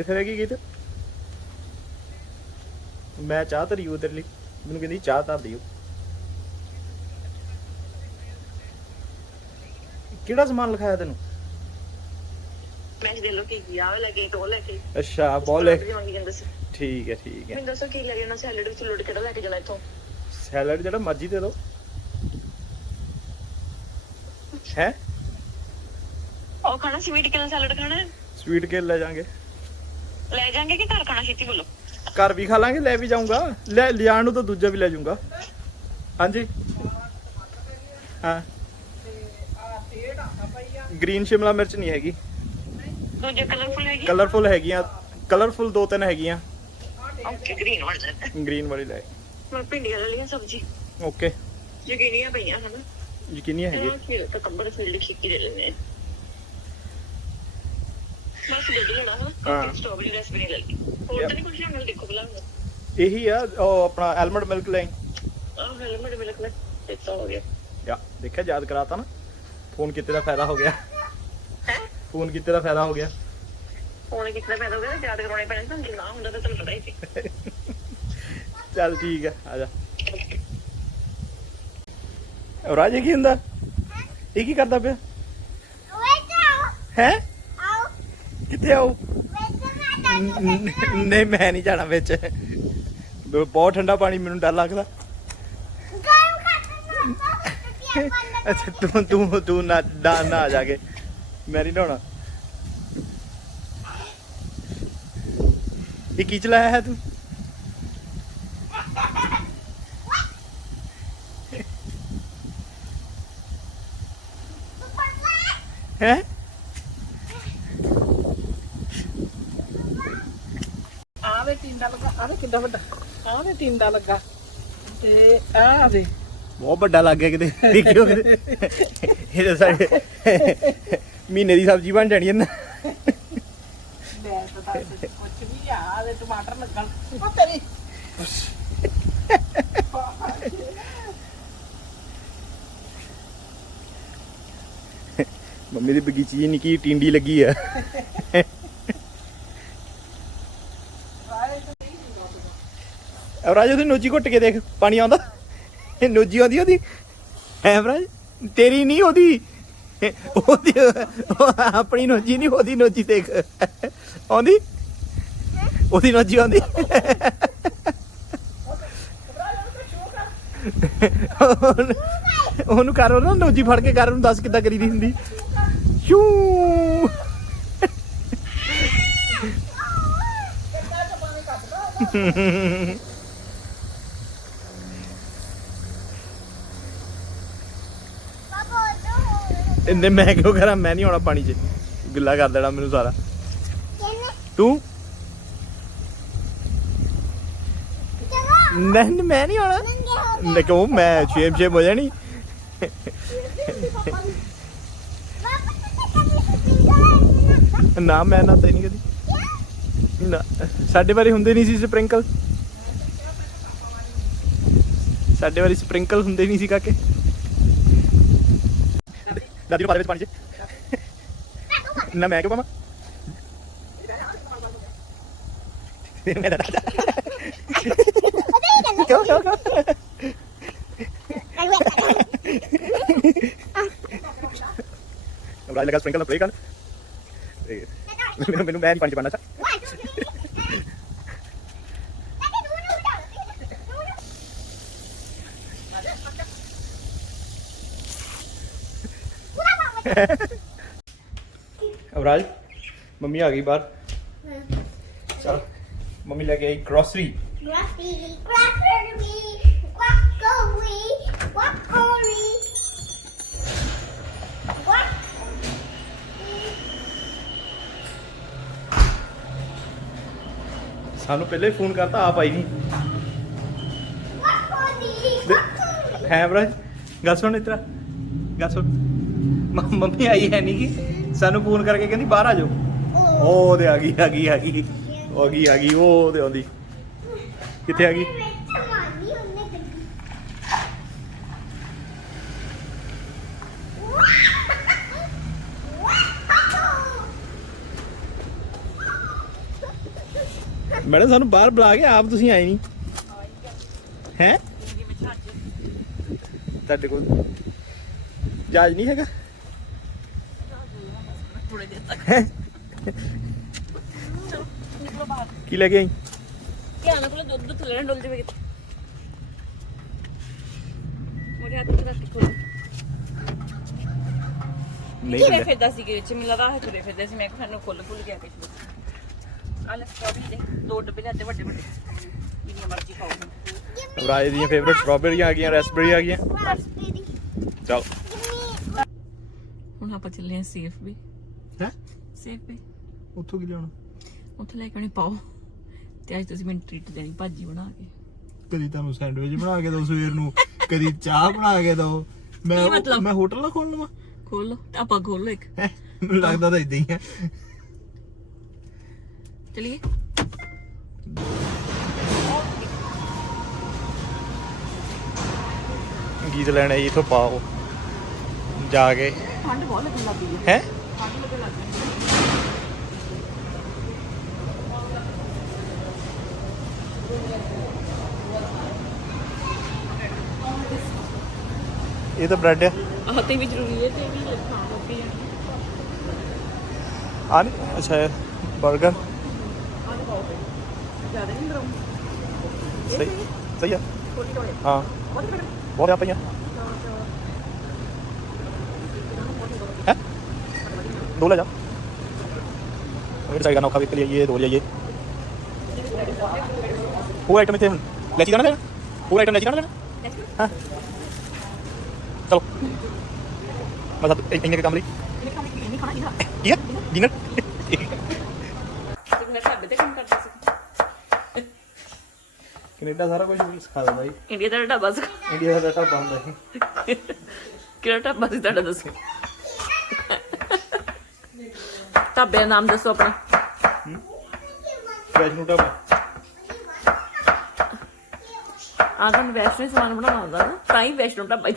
किथे रह गई गीत? मैं चाह धरी तेरे लिए, मैनू कहती चाह धर दियो। किहड़ा समान लिखाया तेनू? मैच दे लो कि यार लगे तो लेके। अच्छा बॉल है, ठीक है ठीक है। मैं दसो की ले जाना सैलेड विच लोड केड़ा लेके जाना इथों? सैलड जेड़ा मर्जी दे दो है। ओ खाना स्वीट केला सैलेड खाना है? स्वीट केल ले जाएंगे कि घर खाना? छेती बोलो। घर भी खा लांगे, ले भी जाऊंगा, ले जान तो दूजा भी ले जाऊंगा। हाँ जी हाँ ग्रीन शिमला मिर्च नहीं हैगी, दूजे कलरफुल हैगी, कलरफुल हैगियां, कलरफुल दो तीन हैगियां। ओके ग्रीन वाली, ग्रीन वाली ले। मैं भिंडियां ले लिया सब्जी। ओके यकीनियां पईयां है ना, यकीनियां हैगी। फिर तो कंबर फील्ड खिक्की ले लेने हैं। बस दे लेना है। हां स्ट्रॉबेरी रेसिपी ले ली और तो नहीं कुछ लेना, देखो बुला यही है। अपना एलमंड मिल्क ले। हेलमेट मिलक में इतना हो गया या देखा, याद कराता ना, फोन कितने का फायदा हो गया है, फोन कितने का फायदा हो गया, फोन कितना फायदा हो गया, याद करवाने पैने थे ना, ਹੁੰਦਾ ਤਾਂ ਤੁਹਾਨੂੰ ਪਤਾ ਹੀ ਸੀ। चल ठीक है आजा। और राजे की हुंदा ये की करदा पिया है? किथे आओ? नहीं मैं नहीं जाना बिच, बहुत ठंडा पानी, मैनू डर लगदा। अच्छा तू तू तू ना ना आ जाके, मैं नहीं नहाना। ये की चलाया है तू? है आवे टिंडा लगा, आवे किड्डा वड्डा, आवे टिंडा लगा ते आवे बहुत बड़ा लग गया किते, देखियो किते ये तो सारे महीने दी सब्जी बन जानी है ना। मैं तो कुछ भी आवे टमाटर लगन ओ तेरी मम्मी दी बगीची जी निकी टिंडी लगी है। राज उसे नोजी घुट के देख, पानी आंदा, नोजी आंदी ओदी है राज, तेरी नहीं ओदी, ओदी अपनी नोजी नहीं, ओदी नोजी देख आंदी, ओदी नोजी आंदी। ਉਹਨੂੰ ਕਰ ਨਾ ਨੋਜੀ ਫੜ ਕੇ ਕਰ, ਉਹਨੂੰ ਦੱਸ ਕਿੱਦਾਂ ਕਰੀਦੀ ਹੁੰਦੀ। ਸ਼ੂ ਇੰਨੇ ਮੈਂ ਕਿਉਂ ਕਰਾਂ, ਮੈਂ ਨਹੀਂ ਆਉਣਾ ਪਾਣੀ 'ਚ, ਗਿੱਲਾ ਕਰ ਦੇਣਾ ਮੈਨੂੰ ਸਾਰਾ ਤੂੰ। नहीं मैं नहीं आना, मैं क्यों, मैं शेम शेम हो जानी। ना मैं ना नहीं कदी ना, साडे वारी हुंदे नहीं सी स्प्रिंकल, साडे वारी स्प्रिंकल हुंदे नहीं सी काके। दादी नूं पा दे विच पानी च ना, मैं क्यों पावां, मैं क्यों क्यों क्यों अब लगा स्प्रिंकल में प्ले कर, मैंने मैं नहीं पानी पाना था। अब राज मम्मी आ गई बाहर, चल मम्मी लेके आई ग्रोसरी। सानू पहले ही फोन करता, आप आई नहीं है ब्रज। गल सुन इतना, गल सुन, मम्मी आई है नहीं कि सानू फोन करके कहती बाहर आ जाओ, ओ ते आ गई आ गई आ गई आ गई आ गई, ओ ते आंदी किथे आ गई। ਮੈਡਮ ਸਾਨੂੰ ਬਾਹਰ ਬੁਲਾ ਕੇ ਆਪ ਤੁਸੀਂ ਆਏ ਨਹੀਂ ਹੈ। ਤੁਹਾਡੇ ਕੋਲ ਜਹਾਜ਼ ਨਹੀਂ ਹੈਗਾ। ਥੋੜੇ ਦਿਨ ਤੱਕ ਹੈਂ? ਚਲੋ ਨਿਕਲੋ ਬਾਹਰ। ਕੀ ਲੈ ਕੇ ਆਈ? ਧਿਆਨ ਨਾਲ ਦੁੱਧ ਥੱਲੇ ਨਾ ਡੁੱਲ ਜਾਵੇ ਕਿਤੇ। ਮੇਰੇ ਹੱਥ ਚ ਰੱਖ ਕੇ ਨਹੀਂ ਤੁਰੇ ਲੈ। ਫਿਰਦਾ ਸੀ ਵਿੱਚ ਮੈਨੂੰ ਲੱਗਾ ਤੁਰੇ ਫਿਰਦੇ ਸੀ। ਮੈਂ ਕਿਹਾ ਸਾਨੂੰ ਖੁੱਲ ਗਿਆ ਕੁਝ। ਆ ਲੈ ਸਟ੍ਰਾਬੇਰੀ ਦੇ 2 ਡੱਬੇ ਲਿਆਤੇ ਵੱਡੇ ਵੱਡੇ ਜਿੰਨੀਆਂ ਮਰਜ਼ੀ ਖਾਓ। ਰਾਜ ਦੀਆਂ ਫੇਵਰਟ ਸਟ੍ਰਾਬੇਰੀਆਂ ਆ ਗਈਆਂ, ਰੈਸਪਬੇਰੀ ਆ ਗਈਆਂ। ਚਲ ਹੁਣ ਆਪਾਂ ਚੱਲੇ ਆ ਸੇਫ ਵੀ। ਹੈ ਸੇਫ ਵੀ ਉੱਥੋਂ ਕੀ ਲਿਆਉਣਾ? ਉੱਥੇ ਲੈ ਕੇ ਆਉਣੀ ਪਾਓ। ਤੇ ਅੱਜ ਤੁਸੀਂ ਮੈਨੂੰ ਟ੍ਰੀਟ ਦੇਣੀ ਭਾਜੀ ਬਣਾ ਕੇ। ਕਦੀ ਤੁਹਾਨੂੰ ਸੈਂਡਵਿਚ ਬਣਾ ਕੇ ਦਿਓ ਸਵੇਰ ਨੂੰ, ਕਦੀ ਚਾਹ ਬਣਾ ਕੇ ਦਿਓ। ਕੀ ਮਤਲਬ? ਮੈਂ ਹੋਟਲ ਨਾ ਖੋਲ ਲਵਾਂ? ਖੋਲੋ ਆਪਾਂ ਖੋਲੋ ਇੱਕ। ਮੈਨੂੰ ਲੱਗਦਾ ਤਾਂ ਇਦਾਂ ਹੀ ਹੈ। ਚਲਿਏ ਗੀਤ ਲੈਣਾ ਜੀ ਇੱਥੋਂ ਪਾਓ ਜਾ ਕੇ। ਠੰਡ ਬਹੁਤ ਲੱਗਣ ਲੱਗ ਗਈ ਹੈ। ਠੰਡ ਲੱਗਣ ਲੱਗ ਗਈ। ਇਹ ਤਾਂ ਬ੍ਰੈਡ ਆ। ਆਹ ਤੇ ਵੀ ਜ਼ਰੂਰੀ ਹੈ ਤੇ ਵੀ ਖਾਣ ਲੱਗੀ ਆ। ਆ ਨਹੀਂ ਅੱਛਾ 버ਗਰ ਜ਼ਿਆਦਾ ਨਹੀਂ ਬਰਾਉਂ। ਸਹੀ ਸਹੀ ਆ। ਛੋਟੀ ਟੋਲੇ ਹਾਂ ਬਹੁਤ ਆ ਪਈਆਂ ਹੈ। 2 ਲੈ ਜਾ। अगर डिसाइड करना औखा, एक लिए ये 2 लिए ये। वो आइटम इतने लेची जाना देना, वो आइटम लेची जाना देना। हाँ चलो बस इतने के काम ली ये डिनर। ਮੈਂ ਢਾਬੇ ਤੇ ਕੰਮ ਕਰਦਾ ਸੀ। ਕੈਨੇਡਾ ਸਾਰਾ ਕੁਝ ਸਿਖਾ ਦਿੰਦਾ ਜੀ। ਇੰਡੀਆ ਦਾ ਢਾਬਾ ਸੀ। ਇੰਡੀਆ ਦਾ ਢਾਬਾ ਹੁੰਦਾ ਸੀ। ਕਿਹੜਾ ਢਾਬਾ ਸੀ ਤੁਹਾਡਾ ਦੱਸੋ? ਢਾਬੇ ਦਾ ਨਾਮ ਦੱਸੋ ਆਪਣਾ। ਵੈਸ਼ਨੂ ਢਾਬਾ। ਆ ਤੁਹਾਨੂੰ ਵੈਸ਼ਨੂ ਸਮਾਨ ਬਣਾਉਣਾ ਆਉਂਦਾ ਨਾ, ਤਾਂ ਹੀ ਵੈਸ਼ਨੂ ਢਾਬਾ ਹੀ।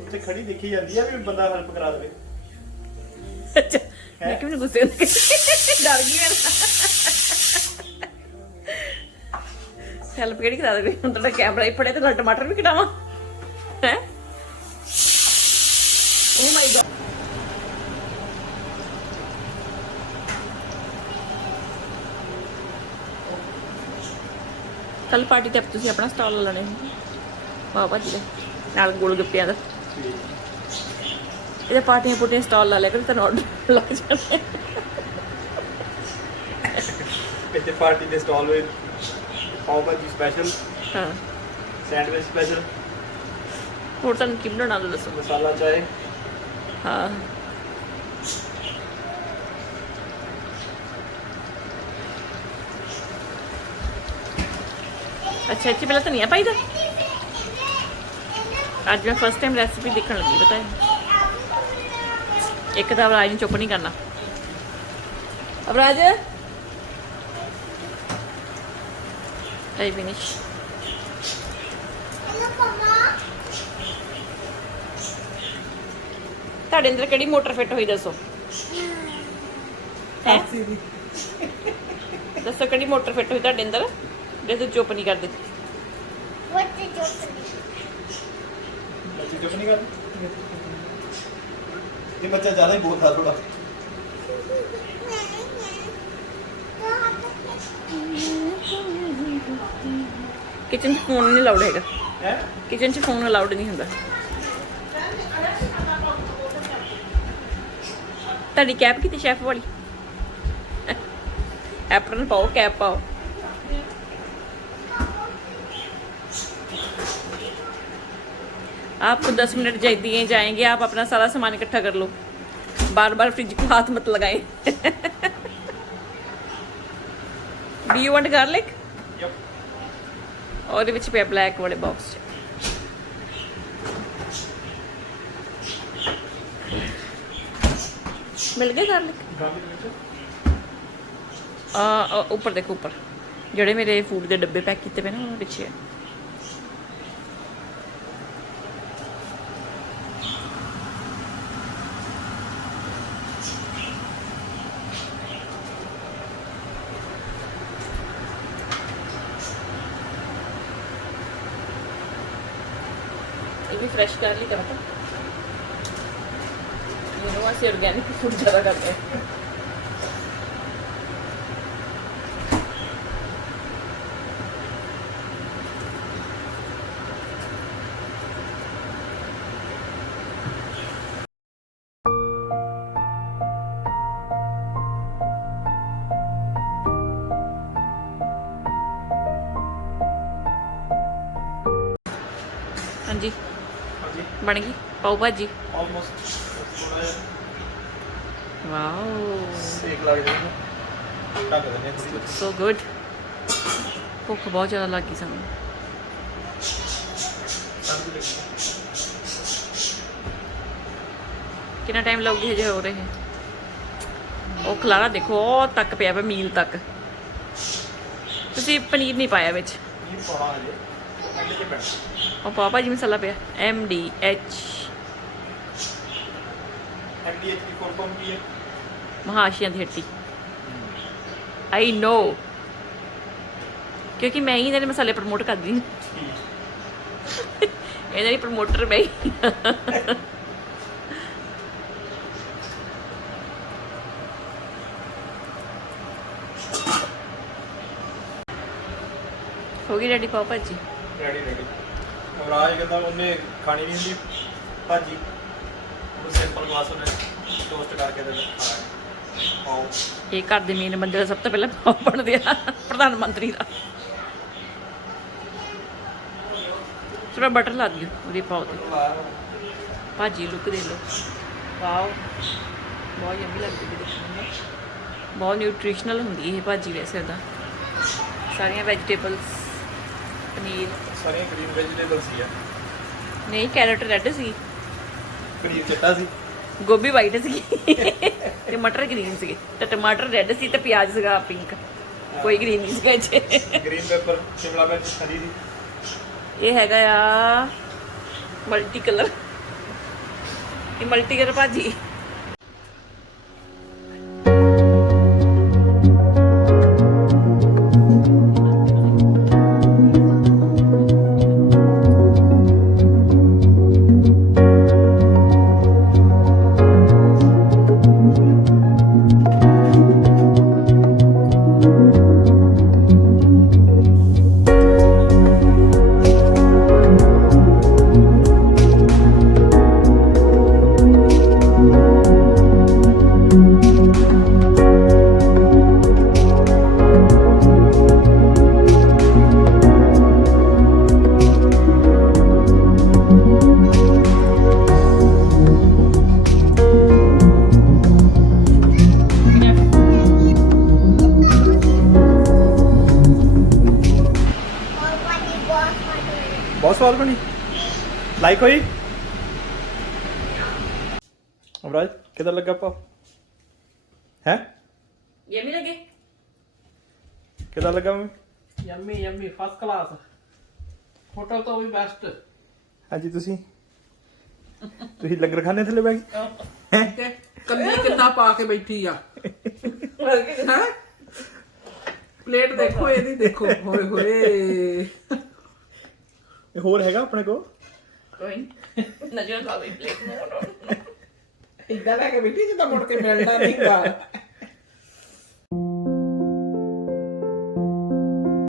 ਉੱਥੇ ਖੜੀ ਦੇਖੀ ਜਾਂਦੀ ਆ ਵੀ ਬੰਦਾ ਹੈਲਪ ਕਰਾ ਦੇਵੇ। ਅੱਛਾ ਮੈਂ ਕਿਉਂ ਗੁੱਸੇ ਹੋ ਗਈ? ਡਰ ਗਈ ਮੈਂ। ਹੈਲਪ ਕਿਹੜੀ ਕਰਾ ਦੇਵੇ? ਹੁਣ ਤੁਹਾਡਾ ਕੈਮਰਾ ਹੀ ਫੜਿਆ ਤੇ ਨਾਲ ਟਮਾਟਰ ਵੀ ਕਟਾਵਾਂ ਹੈ। ਓ ਮਾਈ ਗॉड। ਕੱਲ ਪਾਰਟੀ ਤੇ ਤੁਸੀਂ ਆਪਣਾ ਸਟਾਲ ਲਾਣੇ ਵਾਹ ਭਾਜੀ ਦੇ ਨਾਲ ਗੋਲ ਗੱਪਿਆਂ ਦਾ। ਇਹਦੇ ਪਾਰਟੀਆਂ ਪੁੱਟੀਆਂ ਸਟਾਲ ਲਾ ਲਿਆ ਕਰ, ਤੈਨੂੰ ਆਰਡਰ ਲੱਗ ਜਾਣੇ। ਇੱਥੇ ਪਾਰਟੀ ਦੇ ਸਟਾਲ ਵਿੱਚ ਪਾਓ ਭਾਜੀ ਸਪੈਸ਼ਲ, ਹਾਂ ਸੈਂਡਵਿਚ ਸਪੈਸ਼ਲ, ਹੋਰ ਤੁਹਾਨੂੰ ਕੀ ਬਣਾਉਣਾ ਆਉਂਦਾ ਦੱਸੋ? ਮਸਾਲਾ ਚਾਏ। ਹਾਂ ਅੱਛਾ ਇੱਥੇ ਪਹਿਲਾਂ ਧਨੀਆ ਪਾਈਦਾ। ਅੱਜ ਮੈਂ ਫਸਟ ਟਾਈਮ ਰੈਸਿਪੀ ਦੇਖਣ ਲੱਗੀ ਪਤਾ ਹੈ। ਇੱਕ ਤਾਂ ਅਵਰਾਜ ਨੂੰ ਚੁੱਪ ਨਹੀਂ ਕਰਨਾ। ਅਵਰਾਜ ਆਈ ਫਿਨਿਸ਼। ਤੁਹਾਡੇ ਅੰਦਰ ਕਿਹੜੀ ਮੋਟਰ ਫਿੱਟ ਹੋਈ ਦੱਸੋ? ਹੈ ਦੱਸੋ ਕਿਹੜੀ ਮੋਟਰ ਫਿੱਟ ਹੋਈ ਤੁਹਾਡੇ ਅੰਦਰ ਜੇ ਤੁਸੀਂ ਚੁੱਪ ਨਹੀਂ ਕਰਦੇ? ਬੱਚੀ ਚੁੱਪ ਨਹੀਂ ਕਰਦੀ। ਇਹ ਬੱਚਾ ਜ਼ਿਆਦਾ ਹੀ ਬੋਲਦਾ ਥੋੜਾ। ਕਿਚਨ 'ਚ ਫੋਨ ਨਹੀਂ ਅਲਾਉਡ ਹੈਗਾ। ਹੈ ਕਿਚਨ 'ਚ ਫੋਨ ਅਲਾਉਡ ਨਹੀਂ ਹੁੰਦਾ। ਤੁਹਾਡੀ ਕੈਪ ਕਿਤੇ ਸ਼ੈਫ ਵਾਲੀ ਐਪਰਨ ਪਾਓ, ਕੈਪ ਪਾਓ। आपको 10 मिनट दिए जाएंगे, आप अपना सारा सामान इकट्ठा कर लो। बार बार फ्रिज को हाथ मत लगाएं। Do you want garlic? Yep. और विच पे ब्लैक वाले बॉक्स मिल गए गार्लिक। ऊपर देखो, ऊपर जेड़े मेरे फूड के डब्बे पैक किए पे ना उन्होंने पिछे ये भी फ्रेश कर ली था से ऑर्गेनिक फूड ज़्यादा करते हैं। हाँ जी बन गई पाव भाजी ਆਲਮੋਸਟ ਥੋੜਾ ਜਿਹਾ वाओ ਸੇਕ ਲੱਗ ਜਾਂਦਾ ਢੱਕ ਦਿੰਦੇ ਹਾਂ ਥੋੜੀ सो गुड भुख बहुत ज़्यादा लग गई सानू कितना टाइम लगूगी हजे हो रहे ਉਹ ਖਲਾਰਾ ਦੇਖੋ ਉਹ ਤੱਕ ਪਿਆ ਵਾ ਮੀਲ ਤੱਕ ਤੁਸੀਂ ਪਨੀਰ ਨਹੀਂ ਪਾਇਆ ਵਿੱਚ ਇਹ ਪਾਉਣਾ ਹਜੇ ਐਂਡ ਤੇ ਪੈਣਾ ਉਹ ਪਾਪਾ ਜੀ ਮਸਾਲਾ ਪਿਆ MDH MDH ਦੀ ਫੁੱਲ ਫਾਰਮ ਕੀ ਹੈ ਮਹਾਸ਼ੀਆਂ ਦੀ ਹੱਟੀ ਆਈ ਨੋ ਕਿਉਂਕਿ ਮੈਂ ਹੀ ਇਹਨਾਂ ਦੇ ਮਸਾਲੇ ਪ੍ਰਮੋਟ ਕਰਦੀ ਹਾਂ ਇਹਨਾਂ ਦੀ ਪ੍ਰਮੋਟਰ ਮੈਂ ਹੀ ਹੋ ਗਈ ਰੈਡੀ ਪਾਓ ਭਾਜੀ ਰੈਡੀ ਅਮਰਾਜ ਕਹਿੰਦਾ ਉਹਨੇ ਖਾਣੀ ਨਹੀਂ ਹੁੰਦੀ ਭਾਜੀ ਉਹ ਸਿੰਪਲ ਬਸ ਉਹਨੇ ਟੋਸਟ ਕਰਕੇ ਦੇ ਖਾਣਾ ਆਓ ਇਹ ਘਰ ਦੇ ਮੇਨ ਬੰਦੇ ਦਾ ਸਭ ਤੋਂ ਪਹਿਲਾਂ ਪਾਓ ਬਣਦੇ ਆ ਪ੍ਰਧਾਨ ਮੰਤਰੀ ਦਾ ਥੋੜਾ ਬਟਰ ਲਾ ਦਿਓ ਉਹਦੇ ਪਾਓ ਤੇ ਭਾਜੀ ਲੁੱਕ ਦੇ ਲਓ ਵਾਓ ਬਹੁਤ ਯੰਮੀ ਲੱਗਦੀ ਹੈ ਦੇਖਣ ਨੂੰ ਬਹੁਤ ਨਿਊਟ੍ਰੀਸ਼ਨਲ ਹੁੰਦੀ ਇਹ ਭਾਜੀ ਵੈਸੇ ਉਹਦਾ ਸਾਰੀਆਂ ਵੈਜੀਟੇਬਲਸ ਪਨੀਰ ਸਾਰੀਆਂ ਗ੍ਰੀਨ ਵੈਜੀਟੇਬਲਸ ਹੀ ਆ ਨਹੀਂ ਕੈਰਟ ਰੈੱਡ ਸੀ ਪਨੀਰ ਚਿੱਟਾ ਸੀ ਗੋਭੀ ਵਾਈਟ ਸੀ ਤੇ ਮਟਰ ਗ੍ਰੀਨ ਸੀ ਤੇ ਟਮਾਟਰ ਰੈੱਡ ਸੀ ਤੇ ਪਿਆਜ਼ ਸੀਗਾ ਪਿੰਕ ਕੋਈ ਗ੍ਰੀਨ ਨਹੀਂ ਸੀਗਾ ਇੱਥੇ ਗ੍ਰੀਨ ਪੈਪਰ ਸ਼ਿਮਲਾ ਮਿਰਚ ਹਰੀ ਦੀ ਇਹ ਹੈਗਾ ਆ ਮਲਟੀ ਕਲਰ ਇਹ ਮਲਟੀ ਕਲਰ ਭਾਜੀ ਬਹੁਤ ਸਵਾਦ ਬਣੀ ਲਾਈਕ ਹੋਈ ਅਮਰਾਜ ਕਿਦਾਂ ਲੱਗਾ ਪਾ ਹੈ ਯਮੀ ਲੱਗੇ ਕਿਦਾਂ ਲੱਗਾ ਮੈਂ yummy yummy first class hotel ਤੋਂ ਵੀ ਬੈਸਟ ਹਾਂਜੀ ਤੁਸੀਂ ਲੰਗਰ ਖਾਣੇ ਥੱਲੇ ਬੈ ਗਏ ਕੱਲੀ ਕਿੰਨਾ ਪਾ ਕੇ ਬੈਠੀ ਆ ਹੈਂ? ਪਲੇਟ ਦੇਖੋ ਇਹਦੀ ਦੇਖੋ ਹੋਏ ਹੋਏ ਹੋਰ ਹੈਗਾ ਆਪਣੇ ਕੋਲ ਕੋਈ ਨਜ਼ਰ ਨਾ ਆਵੇ ਪਲੇਟ ਇਦਾਂ ਲੈ ਕੇ ਬੈਠੀ ਜਿੱਦਾਂ ਮੁੜ ਕੇ ਮਿਲਣਾ ਨਹੀਂਗਾ